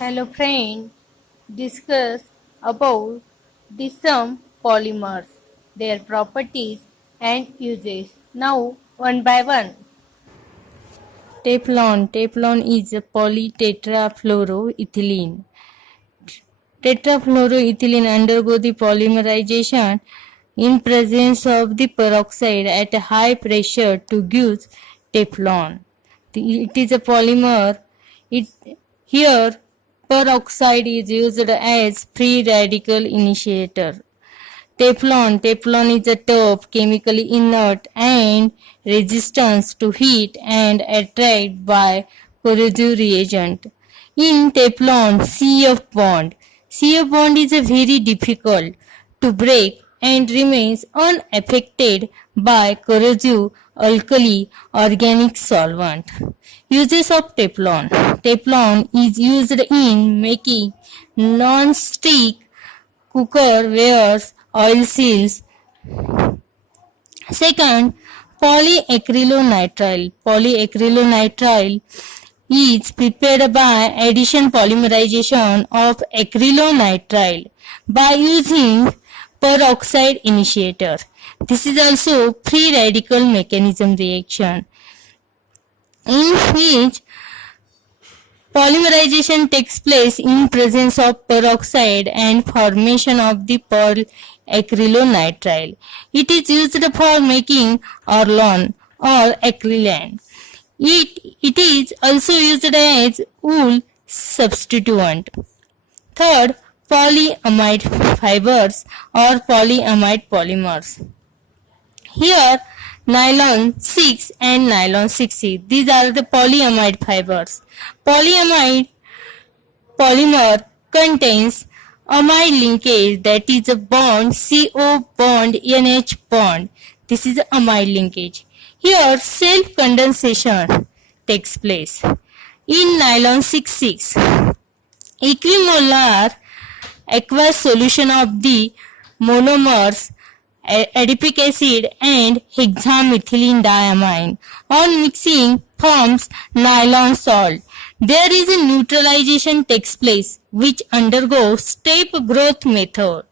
Hello friend, discuss about the some polymers, their properties and uses. Now one by one. Teflon. Teflon is a polytetrafluoroethylene. Tetrafluoroethylene undergo the polymerization in presence of the peroxide at a high pressure to give Teflon. It is a polymer. Here peroxide is used as free radical initiator. Teflon is a tough, chemically inert and resistant to heat and attracted by corrosive reagent. In Teflon, CF bond is a very difficult to break and remains unaffected by corrosive alkali organic solvent. Uses of Teflon. Teflon is used in making non-stick cookerwares, oil seals. Second, polyacrylonitrile. Polyacrylonitrile is prepared by addition polymerization of acrylonitrile by using peroxide initiator. This is also free radical mechanism reaction in which polymerization takes place in presence of peroxide and formation of the acrylonitrile. It is used for making Orlon or acrylan. It is also used as wool substituent. Third, polyamide fibers or polyamide polymers. Here, nylon 6 and nylon 6E. These are the polyamide fibers. Polyamide polymer contains amide linkage, that is a bond CO bond NH bond. This is amide linkage. Here self condensation takes place. In nylon 6,6, equimolar aqueous solution of the monomers adipic acid and hexamethylene diamine on mixing forms nylon salt. There is a neutralization takes place which undergoes step growth method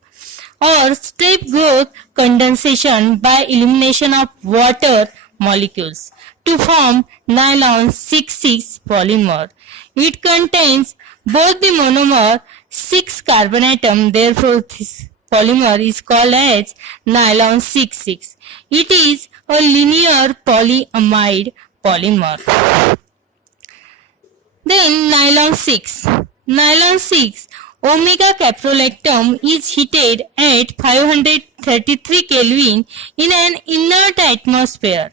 or step growth condensation by elimination of water molecules to form nylon 6,6 polymer. It contains both the monomer 6 carbon atom, therefore this polymer is called as nylon 6,6. It is a linear polyamide polymer. Then nylon 6. Nylon 6 omega caprolactam is heated at 533 Kelvin in an inert atmosphere.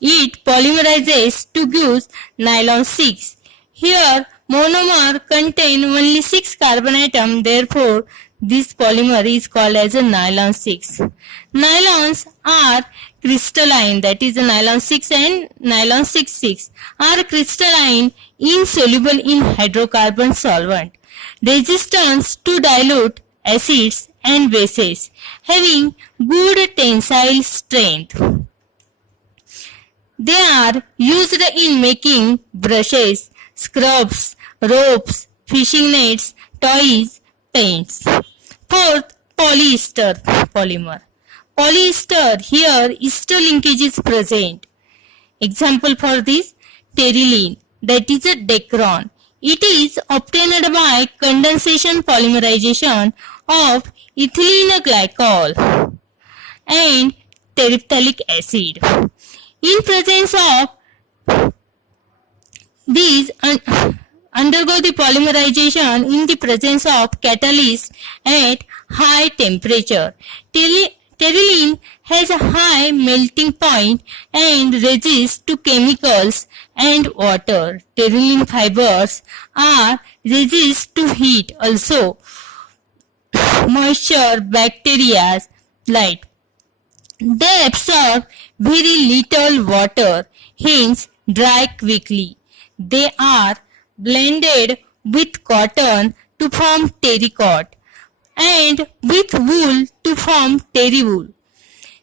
It polymerizes to give nylon 6. Here monomer contain only 6 carbon atom, therefore this polymer is called as a nylon 6. Nylons are crystalline, that is nylon 6 and nylon 6,6 are crystalline, insoluble in hydrocarbon solvent, resistance to dilute acids and bases, having good tensile strength. They are used in making brushes, scrubs, ropes, fishing nets, toys, paints. Fourth, polyester polymer. Polyester, here ester linkage is present. Example for this, terylene, that is a Dacron. It is obtained by condensation polymerization of ethylene glycol and terephthalic acid. In presence of these undergo the polymerization in the presence of catalyst at high temperature. Terylene has a high melting point and resists to chemicals and water. Terylene fibers are resist to heat also, moisture, bacteria, light. They absorb very little water, hence dry quickly. They are blended with cotton to form terrycot and with wool to form terry wool.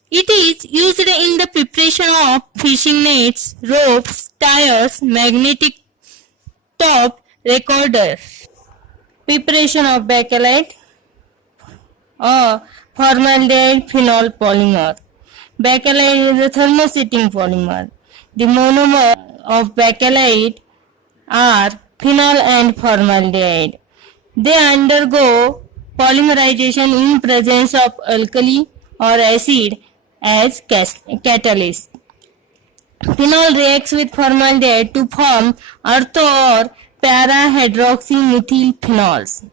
It is used in the preparation of fishing nets, ropes, tires, magnetic top recorders. Preparation of bakelite or formaldehyde phenol polymer. Bakelite is a thermosetting polymer. The monomer of bakelite are phenol and formaldehyde. They undergo polymerization in presence of alkali or acid as catalyst. Phenol reacts with formaldehyde to form ortho or para-hydroxymethyl phenols,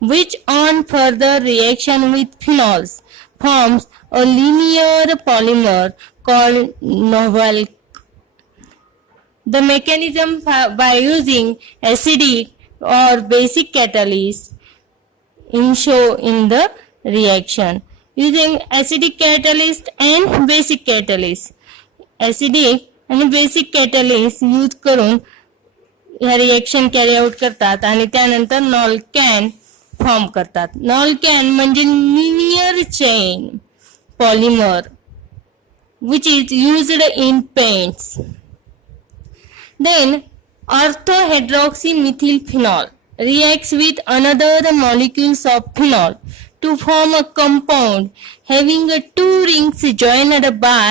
which on further reaction with phenols forms a linear polymer called Novalc. The mechanism by using acidic or basic catalyst show in the reaction. Using acidic catalyst and basic catalyst. Acidic आणि basic catalyst use करून ह्या reaction carry out करतात आणि त्यानंतर नॉलकॅन form करतात. नॉलकॅन म्हणजे linear chain polymer which is used in paints. Then orthohydroxymethyl phenol reacts with another molecules of phenol to form a compound having a two rings joined by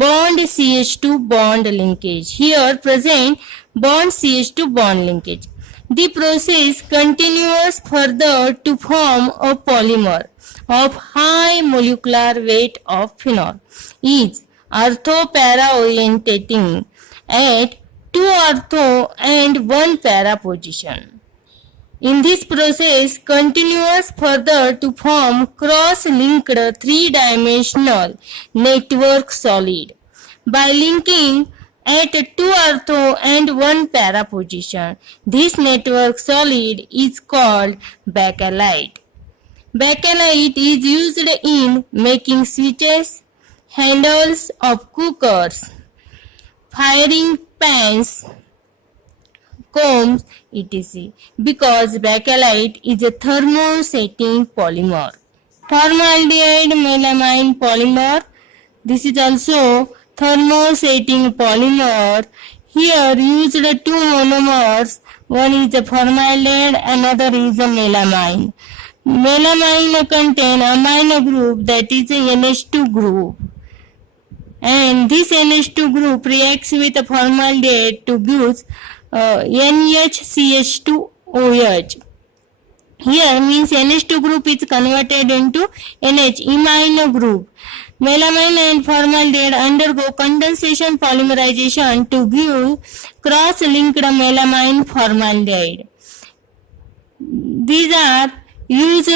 bond CH2 bond linkage. Here present bond CH2 bond linkage. The process continues further to form a polymer of high molecular weight of phenol is ortho-para orientating at 2 ortho and 1 para position. In this process continues further to form cross-linked three-dimensional network solid by linking at 2 ortho and 1 para position. This network solid is called bakelite. Bakelite is used in making switches, handles of cookers, firing pans, combs, etc. because bakelite is a thermosetting polymer. Formaldehyde melamine polymer. This is also thermosetting polymer. Here used two monomers. One is a formaldehyde, another is a melamine. Melamine contain amino group that is a NH2 group. And this NH2 group reacts with a formaldehyde to give NHCH2OH. Here means NH2 group is converted into NH imino group. Melamine and formaldehyde undergo condensation polymerization to give cross-linked melamine formaldehyde. These are used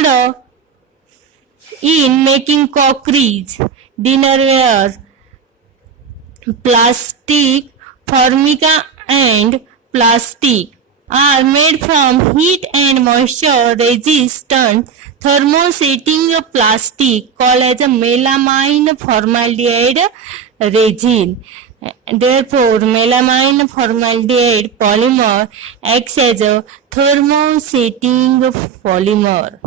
in making crockeries, dinnerware, plastic, formica and plastic are made from heat and moisture resistant thermosetting plastic called as a melamine formaldehyde resin. Therefore, melamine formaldehyde polymer acts as a thermosetting polymer.